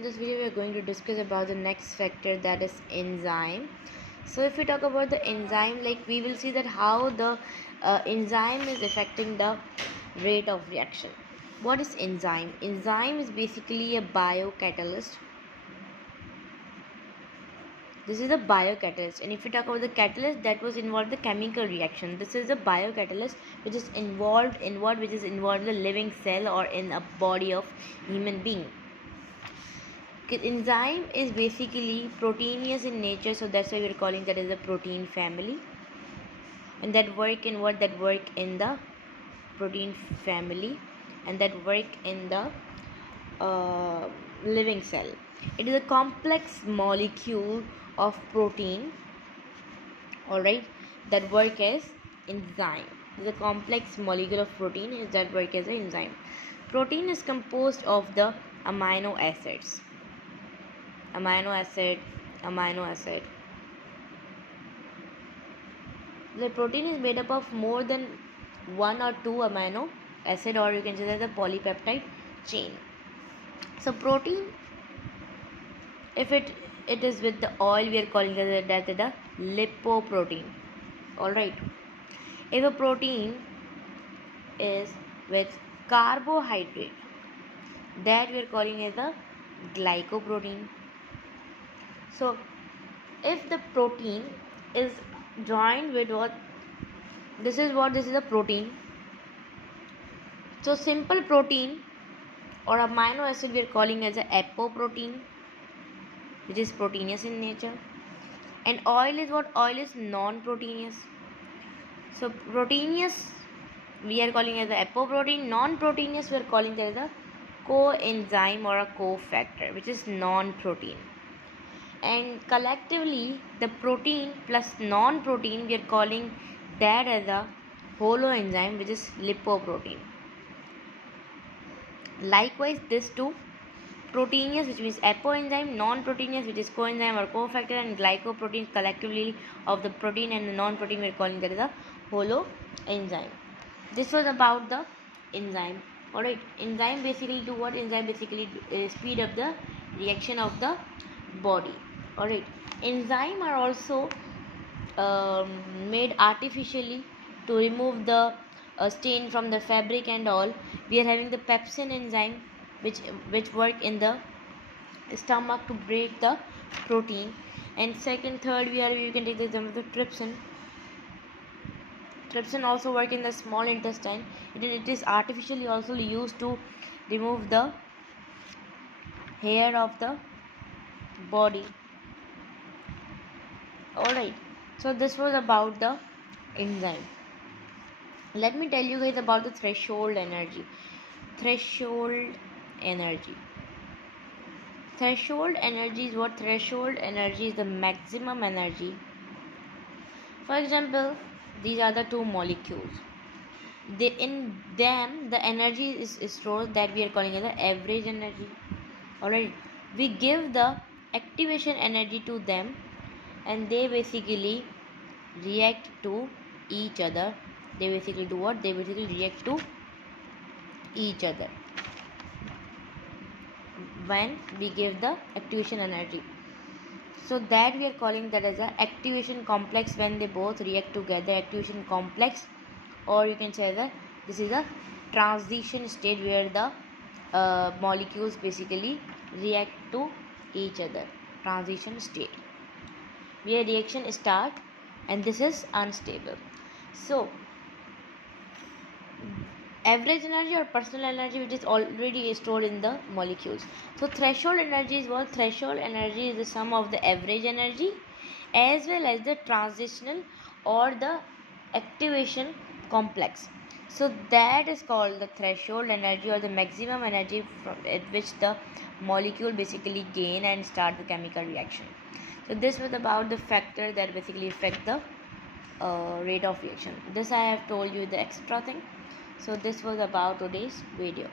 in this video we are going to discuss about the next factor, that is enzyme. So if we talk about the enzyme, like we will see that how the enzyme is affecting the rate of reaction. What is enzyme? Enzyme is basically a biocatalyst. This is a biocatalyst, and if we talk about the catalyst that was involved in the chemical reaction, this is a biocatalyst which is involved in what? Which is involved in the living cell or in a body of human being. Enzyme is basically proteinous in nature, so that's why we're calling that as a protein family. And that work in what? That work in the protein family, and that work in the living cell. It is a complex molecule of protein, alright, that work as enzyme. It is a complex molecule of protein that work as an enzyme. Protein is composed of the amino acids. Amino acid. The protein is made up of more than one or two amino acid, or you can say that the polypeptide chain. So protein, if it is with the oil, we are calling that the lipoprotein. Alright. If a protein is with carbohydrate, that we are calling as the glycoprotein. So if the protein is joined with what? This is a protein. So simple protein or amino acid we are calling as a apoprotein, which is proteinous in nature. And oil is what? Oil is non-proteinous. So proteinous we are calling as the apoprotein, non-proteinous we are calling that as a coenzyme or a cofactor, which is non-protein. And collectively the protein plus non-protein we are calling that as a holoenzyme, which is lipoprotein. Likewise, this two, proteinous, which means apoenzyme, non-proteinous, which is coenzyme or cofactor, and glycoprotein, collectively of the protein and the non-protein we are calling that as a holoenzyme. This was about the enzyme. Alright, enzyme basically do what? Enzyme basically speed up the reaction of the body. Alright, enzyme are also made artificially to remove the stain from the fabric and all. We are having the pepsin enzyme which work in the stomach to break the protein. And second, third, you can take the example of the trypsin. Trypsin also work in the small intestine. It is artificially also used to remove the hair of the body. Alright, so this was about the enzyme. Let me tell you guys about the threshold energy. Threshold energy is what? Threshold energy is the maximum energy. For example, these are the two molecules. In them the energy is stored, that we are calling as the average energy. Alright, we give the activation energy to them, and they basically react to each other. They basically do what? They basically react to each other when we give the activation energy. So that we are calling that as a activation complex, when they both react together, activation complex. Or you can say that this is a transition state where the molecules basically react to each other. Transition state where reaction start, and this is unstable. So average energy or personal energy, which is already stored in the molecules. So threshold energy is what? Threshold energy is the sum of the average energy as well as the transitional or the activation complex. So that is called the threshold energy, or the maximum energy from at which the molecule basically gain and start the chemical reaction. So this was about the factor that basically affect the rate of reaction. This I have told you the extra thing. So this was about today's video.